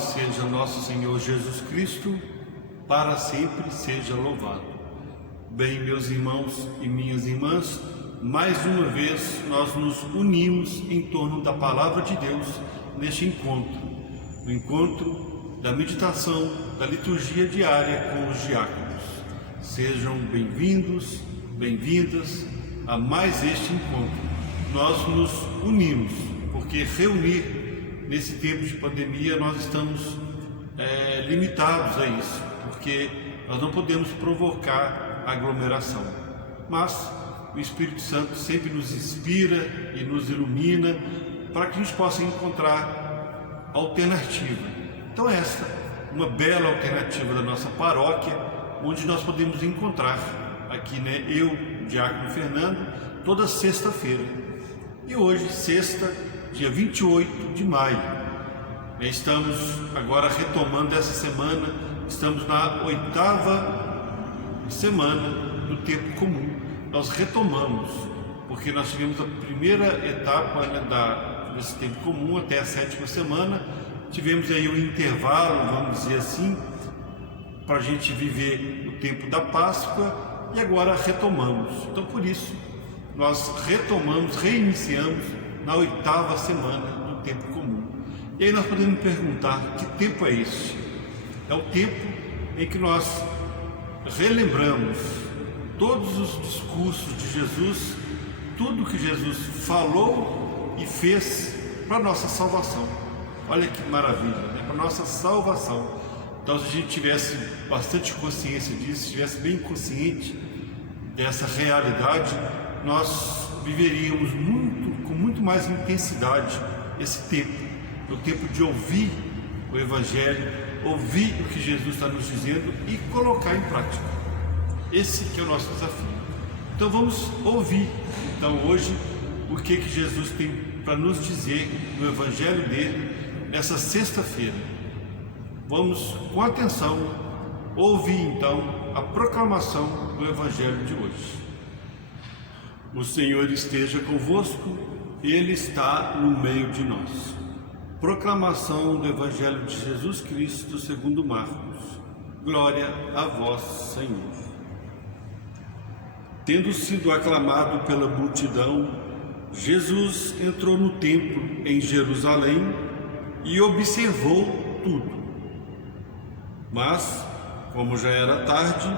seja nosso Senhor Jesus Cristo, para sempre seja louvado. Bem, meus irmãos e minhas irmãs, mais uma vez nós nos unimos em torno da Palavra de Deus neste encontro, o encontro da meditação da liturgia diária com os diáconos. Sejam bem-vindos, bem-vindas a mais este encontro. Nós nos unimos, porque reunir nesse tempo de pandemia nós estamos limitados a isso, porque nós não podemos provocar aglomeração. Mas o Espírito Santo sempre nos inspira e nos ilumina para que a gente possa encontrar alternativa. Então essa é uma bela alternativa da nossa paróquia, onde nós podemos encontrar aqui, eu, o diácono Fernando, toda sexta-feira. E hoje, sexta, dia 28 de maio. Estamos agora retomando essa semana, estamos na 8ª semana do tempo comum. Nós retomamos, porque nós tivemos a primeira etapa desse tempo comum até a 7ª semana, tivemos aí um intervalo, vamos dizer assim, para a gente viver o tempo da Páscoa, e agora retomamos. Então, por isso, nós retomamos, reiniciamos na 8ª semana do tempo comum. E aí nós podemos perguntar: que tempo é este? É o tempo em que nós relembramos todos os discursos de Jesus, tudo que Jesus falou e fez para a nossa salvação. Olha que maravilha, para a nossa salvação. Então, se a gente tivesse bastante consciência disso, estivesse bem consciente dessa realidade, nós viveríamos com muito mais intensidade esse tempo, o tempo de ouvir o Evangelho, ouvir o que Jesus está nos dizendo e colocar em prática. Esse que é o nosso desafio. Então vamos ouvir, hoje, o que Jesus tem para nos dizer no Evangelho dele nessa sexta-feira. Vamos, com atenção, ouvir a proclamação do Evangelho de hoje. O Senhor esteja convosco, Ele está no meio de nós. Proclamação do Evangelho de Jesus Cristo segundo Marcos. Glória a vós, Senhor. Tendo sido aclamado pela multidão, Jesus entrou no templo em Jerusalém e observou tudo. Mas, como já era tarde,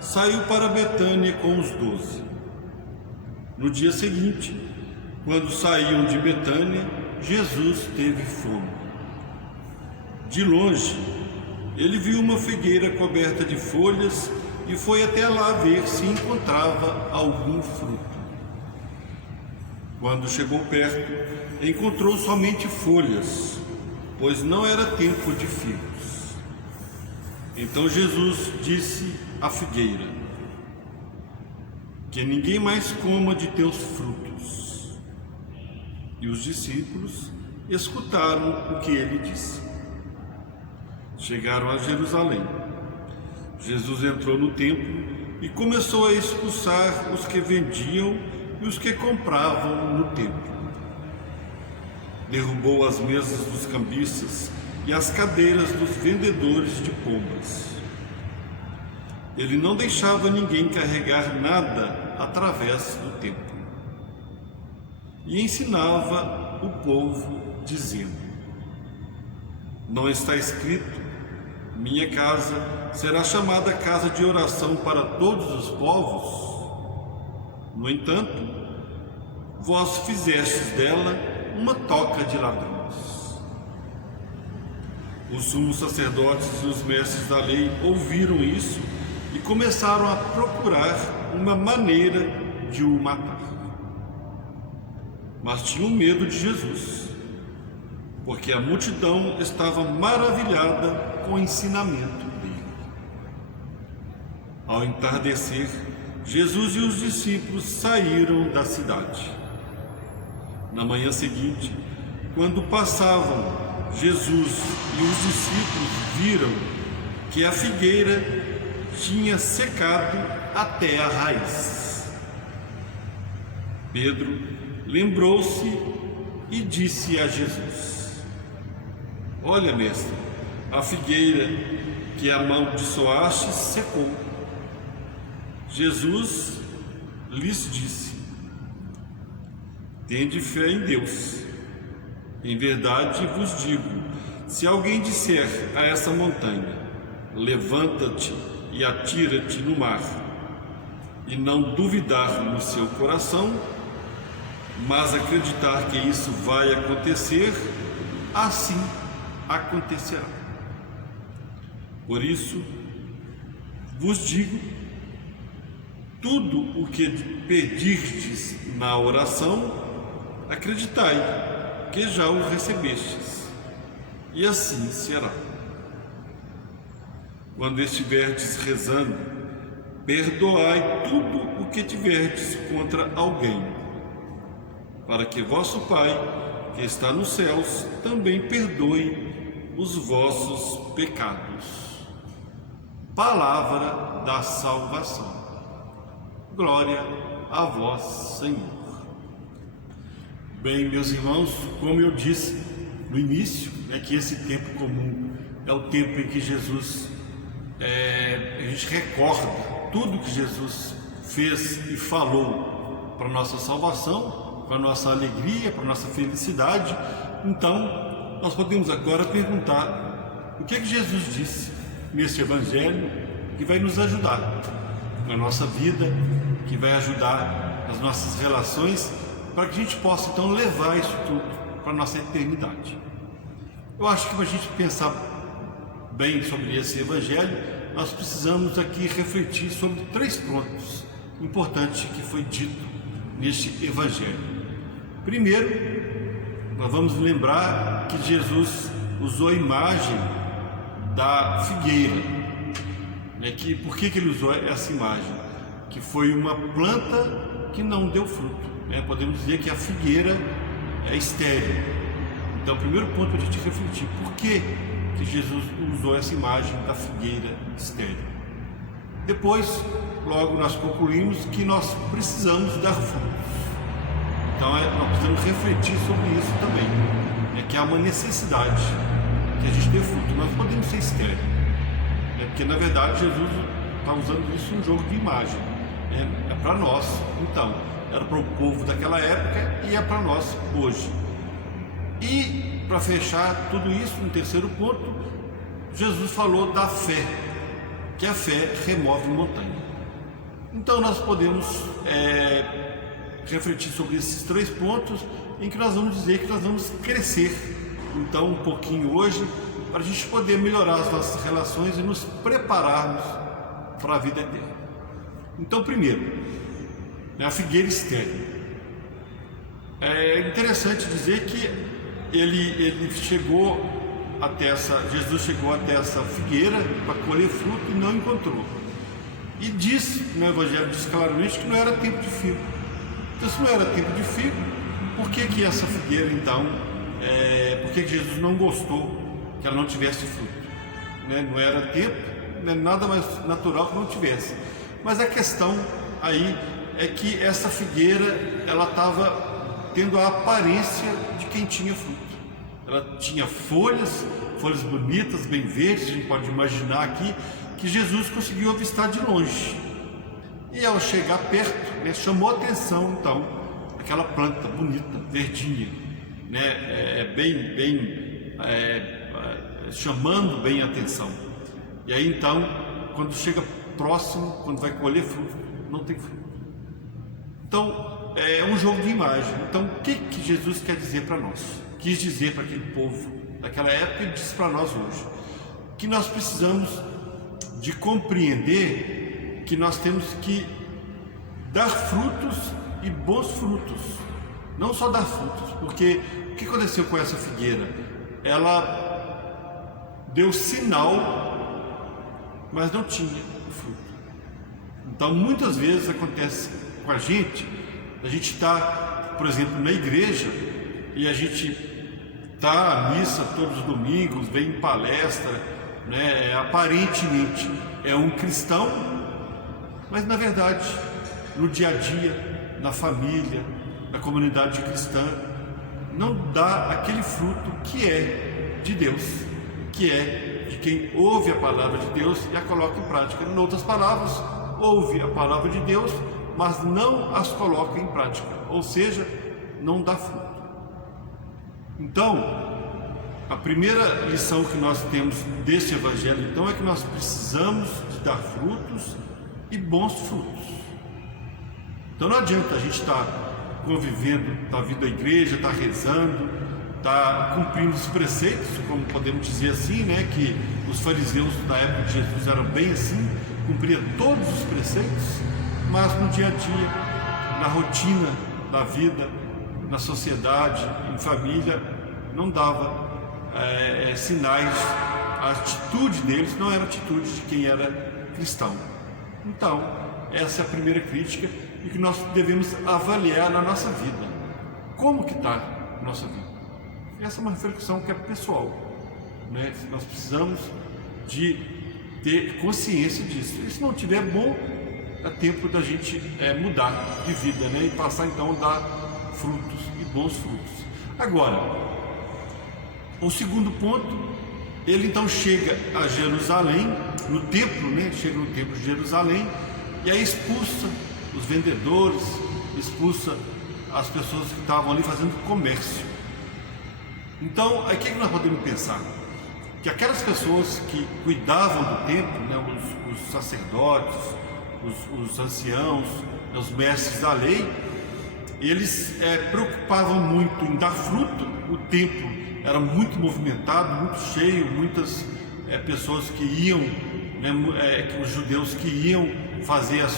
saiu para Betânia com os 12. No dia seguinte, quando saíam de Betânia, Jesus teve fome. De longe, ele viu uma figueira coberta de folhas e foi até lá ver se encontrava algum fruto. Quando chegou perto, encontrou somente folhas, pois não era tempo de figos. Então Jesus disse à figueira: que ninguém mais coma de teus frutos. E os discípulos escutaram o que ele disse. Chegaram a Jerusalém. Jesus entrou no templo e começou a expulsar os que vendiam e os que compravam no templo. Derrubou as mesas dos cambistas e as cadeiras dos vendedores de pombas. Ele não deixava ninguém carregar nada através do templo. E ensinava o povo, dizendo: não está escrito: minha casa será chamada casa de oração para todos os povos? No entanto, vós fizestes dela uma toca de ladrões. Os sumos sacerdotes e os mestres da lei ouviram isso e começaram a procurar uma maneira de o matar. Mas tinham medo de Jesus, porque a multidão estava maravilhada com o ensinamento dele. Ao entardecer, Jesus e os discípulos saíram da cidade. Na manhã seguinte, quando passavam, Jesus e os discípulos viram que a figueira tinha secado até a raiz. Pedro lembrou-se e disse a Jesus: olha, mestre, A figueira que amaldiçoaste secou. Jesus lhes disse: tende fé em Deus. Em verdade vos digo, se alguém disser a essa montanha: levanta-te e atira-te no mar, e não duvidar no seu coração, mas acreditar que isso vai acontecer, assim acontecerá. Por isso vos digo, tudo o que pedirdes na oração, acreditai que já o recebestes, e assim será. Quando estiverdes rezando, perdoai tudo o que tiverdes contra alguém, para que vosso Pai, que está nos céus, também perdoe os vossos pecados. Palavra da salvação. Glória a vós, Senhor. Bem, meus irmãos, como eu disse no início, é que esse tempo comum é o tempo em que Jesus, a gente recorda tudo que Jesus fez e falou para a nossa salvação, para a nossa alegria, para a nossa felicidade. Então, nós podemos agora perguntar o que é que Jesus disse nesse Evangelho que vai nos ajudar na nossa vida, que vai ajudar nas nossas relações, para que a gente possa então levar isso tudo para a nossa eternidade. Eu acho que para a gente pensar bem sobre esse Evangelho, nós precisamos aqui refletir sobre 3 pontos importantes que foi dito neste Evangelho. Primeiro, nós vamos lembrar que Jesus usou a imagem da figueira. Por que ele usou essa imagem? Que foi uma planta que não deu fruto. Podemos dizer que a figueira é estéril. Então, o primeiro ponto para a gente refletir, por que Jesus usou essa imagem da figueira estéril? Depois, logo nós concluímos que nós precisamos dar frutos. Então, nós precisamos refletir sobre isso também, que há uma necessidade que a gente dê fruto. Nós podemos ser estéreis, porque na verdade Jesus está usando isso em jogo de imagem, é para nós. Então, era para o povo daquela época e é para nós hoje. E para fechar tudo isso, um terceiro ponto, Jesus falou da fé, que a fé remove montanha. Então nós podemos refletir sobre esses 3 pontos, em que nós vamos dizer que nós vamos crescer então um pouquinho hoje, para a gente poder melhorar as nossas relações e nos prepararmos para a vida eterna. Então, primeiro, a figueira estéril. É interessante dizer que Jesus chegou até essa figueira para colher fruto e não encontrou. E diz, no Evangelho diz claramente que não era tempo de figo. Então, se não era tempo de figo, por que essa figueira então, por que Jesus não gostou que ela não tivesse fruto? Não era tempo, nada mais natural que não tivesse. Mas a questão aí é que essa figueira, ela estava tendo a aparência de quem tinha fruto. Ela tinha folhas bonitas, bem verdes, a gente pode imaginar aqui, que Jesus conseguiu avistar de longe. E ao chegar perto, chamou a atenção então aquela planta bonita, verdinha, chamando bem a atenção. E aí então, quando chega próximo, quando vai colher fruto, não tem fruto. Então, é um jogo de imagem. Então, o que Jesus quer dizer para nós? Quis dizer para aquele povo daquela época e diz para nós hoje que nós precisamos de compreender que nós temos que dar frutos e bons frutos. Não só dar frutos, porque o que aconteceu com essa figueira? Ela deu sinal, mas não tinha fruto. Então, muitas vezes acontece com a gente está, por exemplo, na igreja, e a gente está à missa todos os domingos, vem em palestra, aparentemente é um cristão, mas na verdade, no dia a dia, na família, na comunidade cristã, não dá aquele fruto que é de Deus, que é de quem ouve a palavra de Deus e a coloca em prática. Em outras palavras, ouve a palavra de Deus, mas não as coloca em prática, ou seja, não dá fruto. Então, a primeira lição que nós temos desse evangelho, então, é que nós precisamos de dar frutos e bons frutos. Então não adianta a gente estar convivendo, estar vindo à igreja, estar rezando, estar cumprindo os preceitos, como podemos dizer assim, né, que os fariseus da época de Jesus eram bem assim, cumpriam todos os preceitos, mas no dia a dia, na rotina da vida, na sociedade, em família, não dava sinais. A atitude deles não era a atitude de quem era cristão. Então, essa é a primeira crítica e que nós devemos avaliar na nossa vida. Como que está a nossa vida? Essa é uma reflexão que é pessoal, né? Nós precisamos de ter consciência disso. E se não tiver bom, é tempo da gente mudar de vida, né? E passar então a dar frutos e bons frutos. Agora, o segundo ponto, ele então chega a Jerusalém, no templo, né? Chega no templo de Jerusalém e aí expulsa os vendedores, expulsa as pessoas que estavam ali fazendo comércio. Então, aí o que nós podemos pensar? Que aquelas pessoas que cuidavam do templo, né? Os sacerdotes, os anciãos, os mestres da lei, eles preocupavam muito em dar fruto. O templo era muito movimentado, muito cheio, muitas pessoas que iam, né, os judeus que iam fazer as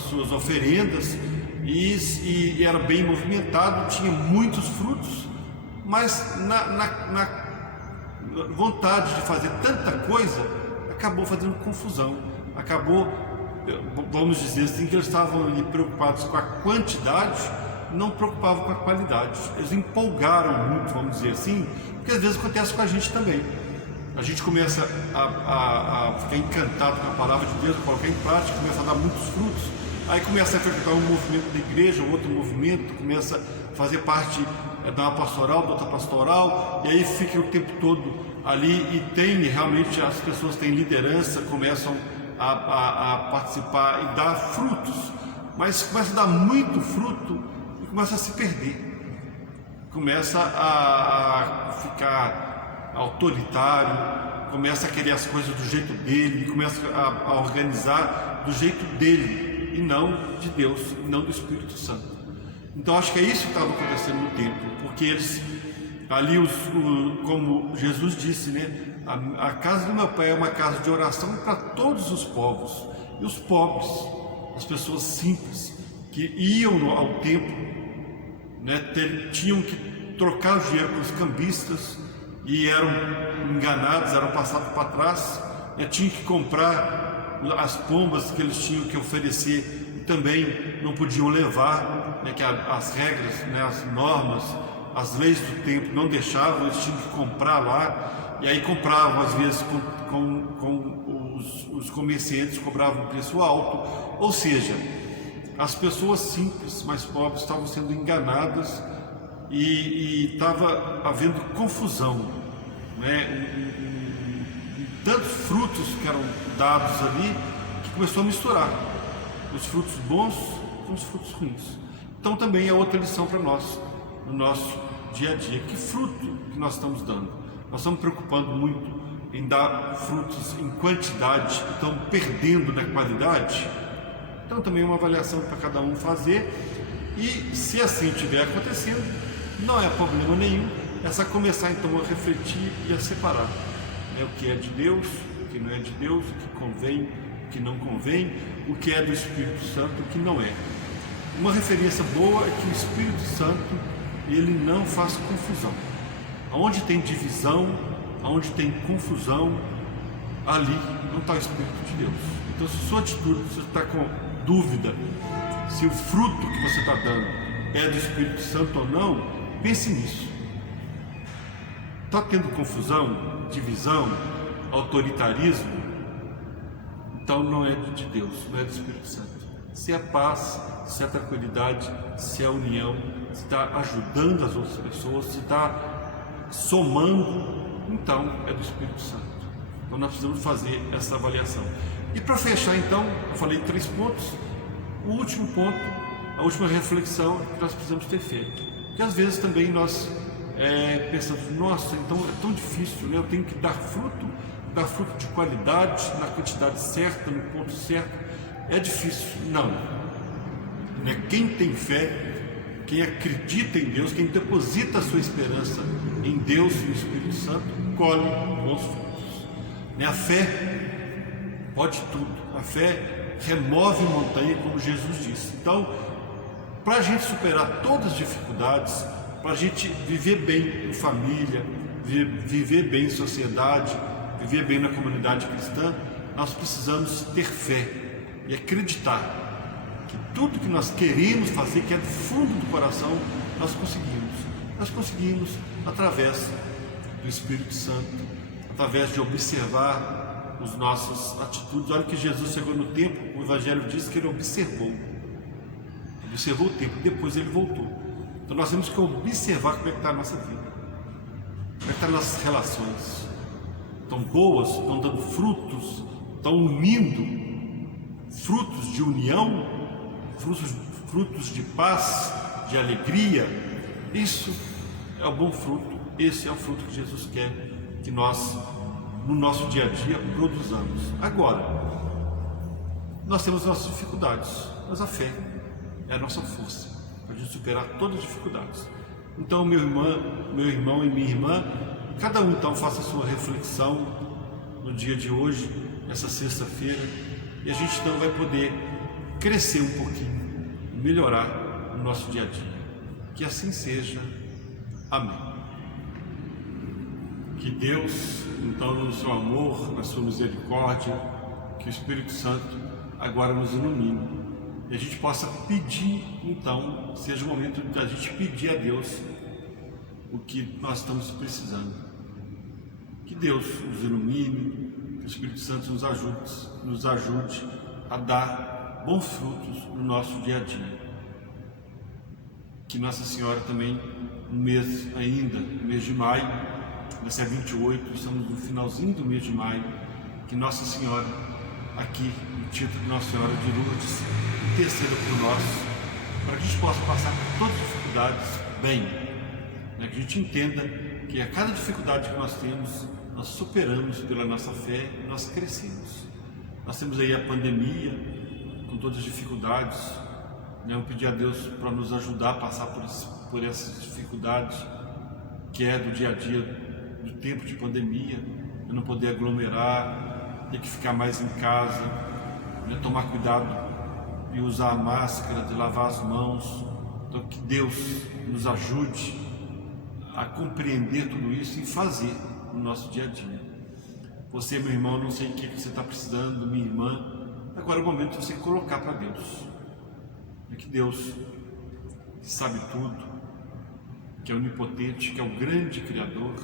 suas oferendas, e era bem movimentado, tinha muitos frutos, mas na vontade de fazer tanta coisa, acabou fazendo confusão, vamos dizer assim, que eles estavam ali preocupados com a quantidade, não preocupavam com a qualidade. Eles empolgaram muito, vamos dizer assim, porque às vezes acontece com a gente também. A gente começa a ficar encantado com a palavra de Deus, colocar em prática, começa a dar muitos frutos, aí começa a frequentar um movimento da igreja, outro movimento, começa a fazer parte de uma pastoral, de outra pastoral, e aí fica o tempo todo ali, e tem realmente, as pessoas têm liderança, começam a participar e dar frutos, mas começa a dar muito fruto e começa a se perder, começa a ficar autoritário, começa a querer as coisas do jeito dele, começa a organizar do jeito dele e não de Deus, e não do Espírito Santo. Então acho que é isso que estava acontecendo no templo, porque eles ali, como Jesus disse, né, a casa do meu pai é uma casa de oração para todos os povos, e os pobres, as pessoas simples que iam ao templo, né, tinham que trocar o dinheiro com os cambistas e eram enganados, eram passados para trás, né, tinham que comprar as pombas que eles tinham que oferecer e também não podiam levar, né, que as regras, né, as normas, as leis do templo não deixavam, eles tinham que comprar lá, e aí compravam às vezes com os comerciantes, cobravam um preço alto, ou seja, as pessoas simples, mais pobres, estavam sendo enganadas e estava havendo confusão, né? Tantos frutos que eram dados ali que começou a misturar os frutos bons com os frutos ruins. Então também é outra lição para nós no nosso dia a dia. Que fruto que nós estamos dando? Nós estamos preocupando muito em dar frutos em quantidade, estamos perdendo na qualidade? Então também é uma avaliação para cada um fazer, e se assim estiver acontecendo, não é problema nenhum, é só começar então a refletir e a separar, né, o que é de Deus, o que não é de Deus, o que convém, o que não convém, o que é do Espírito Santo, o que não é. Uma referência boa é que o Espírito Santo, ele não faz confusão. Onde tem divisão, onde tem confusão, ali não está o Espírito de Deus. Então, se sua atitude, você está com dúvida se o fruto que você está dando é do Espírito Santo ou não, pense nisso. Está tendo confusão, divisão, autoritarismo? Então não é de Deus, não é do Espírito Santo. Se é paz, se é tranquilidade, se é união, se está ajudando as outras pessoas, se está somando, então é do Espírito Santo. Então nós precisamos fazer essa avaliação. E para fechar então, eu falei 3 pontos. O último ponto, a última reflexão que nós precisamos ter feito. Porque às vezes também nós pensamos, nossa, então é tão difícil, né? Eu tenho que dar fruto de qualidade, na quantidade certa, no ponto certo. É difícil. Não. Quem tem fé, quem acredita em Deus, quem deposita a sua esperança em Deus e no Espírito Santo, colhe bons frutos. A fé pode tudo. A fé remove montanha, como Jesus disse. Então, para a gente superar todas as dificuldades, para a gente viver bem em família, viver bem em sociedade, viver bem na comunidade cristã, nós precisamos ter fé e acreditar que tudo que nós queremos fazer, que é do fundo do coração, nós conseguimos. Nós conseguimos através do Espírito Santo, através de observar as nossas atitudes. Olha que Jesus chegou no templo, o Evangelho diz que ele observou o templo, depois ele voltou. Então nós temos que observar como é que está a nossa vida, como é que estão as nossas relações. Estão boas, estão dando frutos, estão unindo, frutos de união, frutos de paz, de alegria. Isso é o bom fruto, esse é o fruto que Jesus quer que nós, no nosso dia a dia, produzamos. Agora, nós temos nossas dificuldades, mas a fé é a nossa força para a gente superar todas as dificuldades. Então, meu irmão e minha irmã, cada um então faça a sua reflexão no dia de hoje, essa sexta-feira, e a gente então vai poder crescer um pouquinho, melhorar o nosso dia a dia. Que assim seja. Amém. Que Deus, então, no seu amor, na sua misericórdia, que o Espírito Santo agora nos ilumine e a gente possa pedir, então, seja o momento da gente pedir a Deus o que nós estamos precisando. Que Deus nos ilumine, que o Espírito Santo nos ajude a dar bons frutos no nosso dia a dia. Que Nossa Senhora também, no mês ainda, no mês de maio, nesse é 28, estamos no finalzinho do mês de maio, que Nossa Senhora, aqui no título de Nossa Senhora de Lourdes, interceda por nós, para que a gente possa passar por todas as dificuldades bem, que a gente entenda que a cada dificuldade que nós temos, nós superamos pela nossa fé e nós crescemos. Nós temos aí a pandemia, com todas as dificuldades, eu pedi a Deus para nos ajudar a passar por essas dificuldades, que é do dia a dia, do tempo de pandemia, de não poder aglomerar, ter que ficar mais em casa, tomar cuidado de usar a máscara, de lavar as mãos. Então que Deus nos ajude a compreender tudo isso e fazer no nosso dia a dia. Você, meu irmão, não sei o que você está precisando, minha irmã, agora é o momento de você colocar para Deus. É que Deus, que sabe tudo, que é onipotente, que é o grande Criador,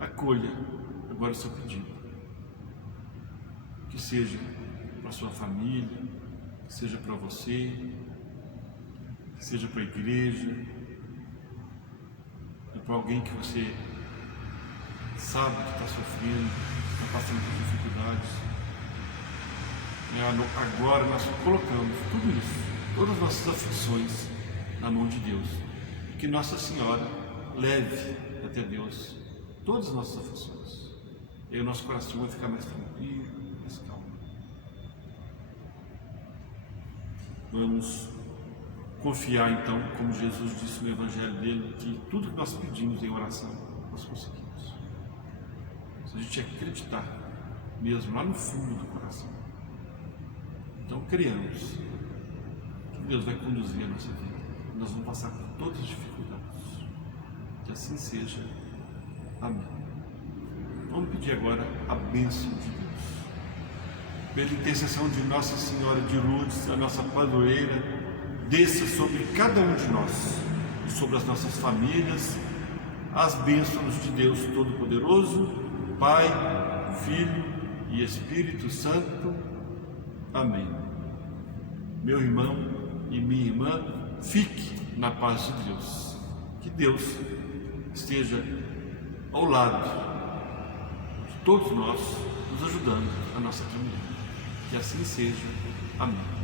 acolha agora o seu pedido. Que seja para a sua família, que seja para você, que seja para a igreja, e para alguém que você sabe que está sofrendo, está passando por dificuldades. Agora nós colocamos tudo isso, todas as nossas aflições na mão de Deus. Que Nossa Senhora leve até Deus todas as nossas aflições. E aí o nosso coração vai ficar mais tranquilo, mais calmo. Vamos confiar então, como Jesus disse no Evangelho dele, que tudo que nós pedimos em oração, nós conseguimos. Se a gente acreditar mesmo lá no fundo do coração. Então criamos. Deus vai conduzir a nossa vida. Nós vamos passar por todas as dificuldades. Que assim seja. Amém. Vamos pedir agora a bênção de Deus. Pela intercessão de Nossa Senhora de Lourdes, a nossa padroeira, desça sobre cada um de nós e sobre as nossas famílias as bênçãos de Deus Todo-Poderoso, Pai, Filho e Espírito Santo. Amém. Meu irmão e minha irmã, fique na paz de Deus. Que Deus esteja ao lado de todos nós nos ajudando a nossa caminhada. Que assim seja. Amém.